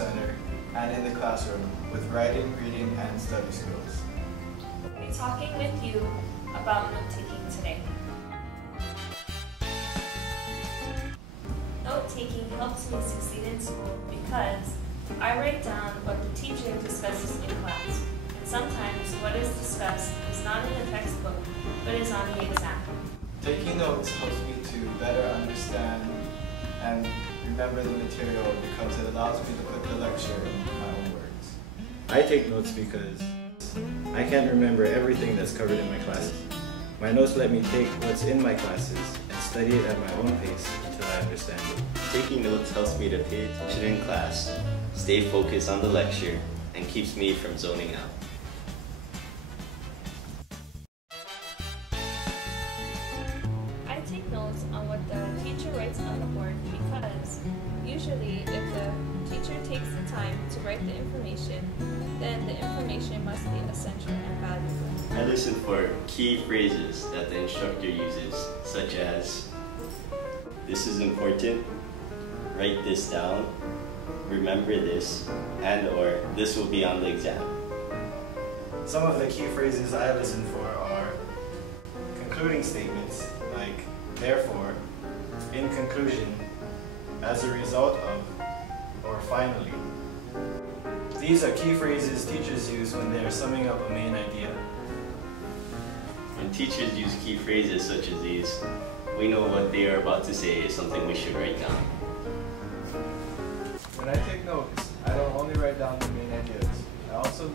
center and in the classroom with writing, reading, and study skills. We'll be talking with you about note-taking today. Note-taking helps me succeed in school because I write down what the teacher discusses in class, and sometimes what is discussed is not in the textbook, but is on the exam. Taking notes helps me to better understand and remember the material because it allows me to put the lecture in my own words. I take notes because I can't remember everything that's covered in my classes. My notes let me take what's in my classes and study it at my own pace until I understand it. Taking notes helps me to pay attention in class, stay focused on the lecture, and keeps me from zoning out. I take notes on what the teacher writes on the board because usually if the teacher takes the time to write the information, then the information must be essential and valuable. I listen for key phrases that the instructor uses, such as, "This is important," "Write this down," "Remember this," and/or "This will be on the exam." Some of the key phrases I listen for are concluding statements like "therefore," "in conclusion," "as a result of," or "finally." These are key phrases teachers use when they are summing up a main idea. When teachers use key phrases such as these, we know what they are about to say is something we should write down. When I take notes, I don't only write down the main ideas. I also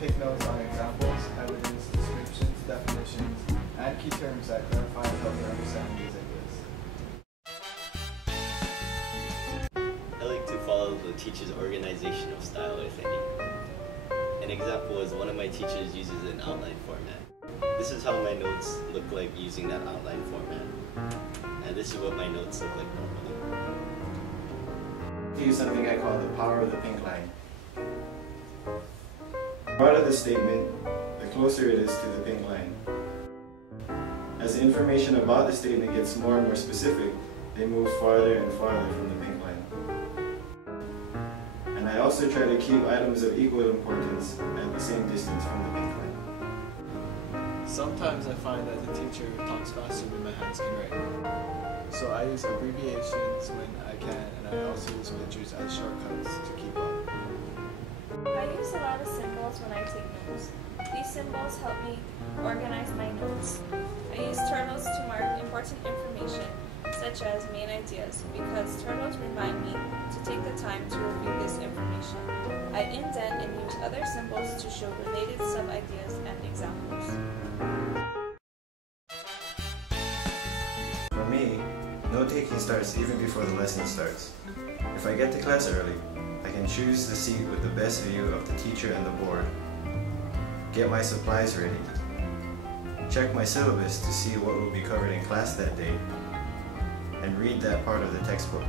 take notes on examples, evidence, descriptions, definitions, and key terms that clarify and help me understand these ideas. I like to follow the teacher's organizational style, if any. An example is one of my teachers uses an outline format. This is how my notes look like using that outline format. And this is what my notes look like normally. I use something I call the power of the pink line. The broader the statement, the closer it is to the pink line. As the information about the statement gets more and more specific, they move farther and farther from the pink line. And I also try to keep items of equal importance at the same distance from the pink line. Sometimes I find that the teacher talks faster than my hands can write. So I use abbreviations when I can, and I also use pictures as shortcuts to keep up. I use a lot of symbols when I take notes. These symbols help me organize my notes. I use turtles to mark important information, such as main ideas, because turtles remind me to take the time to review this information. I indent and use other symbols to show related sub-ideas and examples. For me, note-taking starts even before the lesson starts. If I get to class early, I can choose the seat with the best view of the teacher and the board, get my supplies ready, check my syllabus to see what will be covered in class that day, and read that part of the textbook.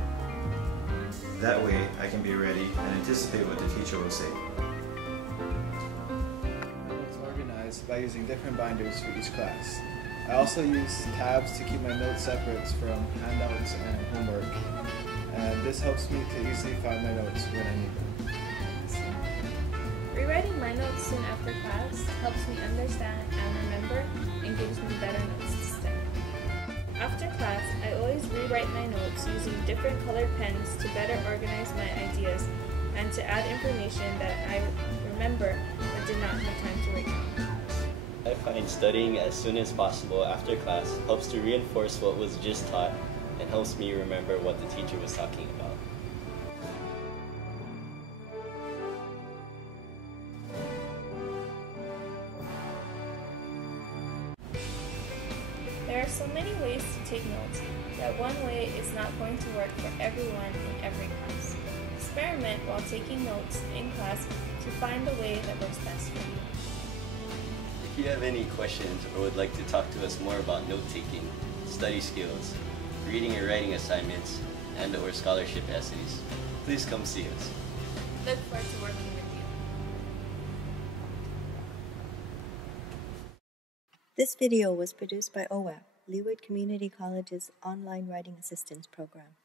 That way, I can be ready and anticipate what the teacher will say. Notes organized by using different binders for each class. I also use tabs to keep my notes separate from handouts and homework, and this helps me to easily find my notes when I need them. Rewriting my notes soon after class helps me understand and remember and gives me better notes to study. After class, I always rewrite my notes using different colored pens to better organize my ideas and to add information that I remember but did not have time to write down. I find studying as soon as possible after class helps to reinforce what was just taught and helps me remember what the teacher was talking about. There are so many ways to take notes that one way is not going to work for everyone in every class. Experiment while taking notes in class to find the way that works best for you. If you have any questions or would like to talk to us more about note-taking, study skills, reading and writing assignments, and/or scholarship essays, please come see us. Look forward to working with you. This video was produced by OWAP, Leeward Community College's online writing assistance program.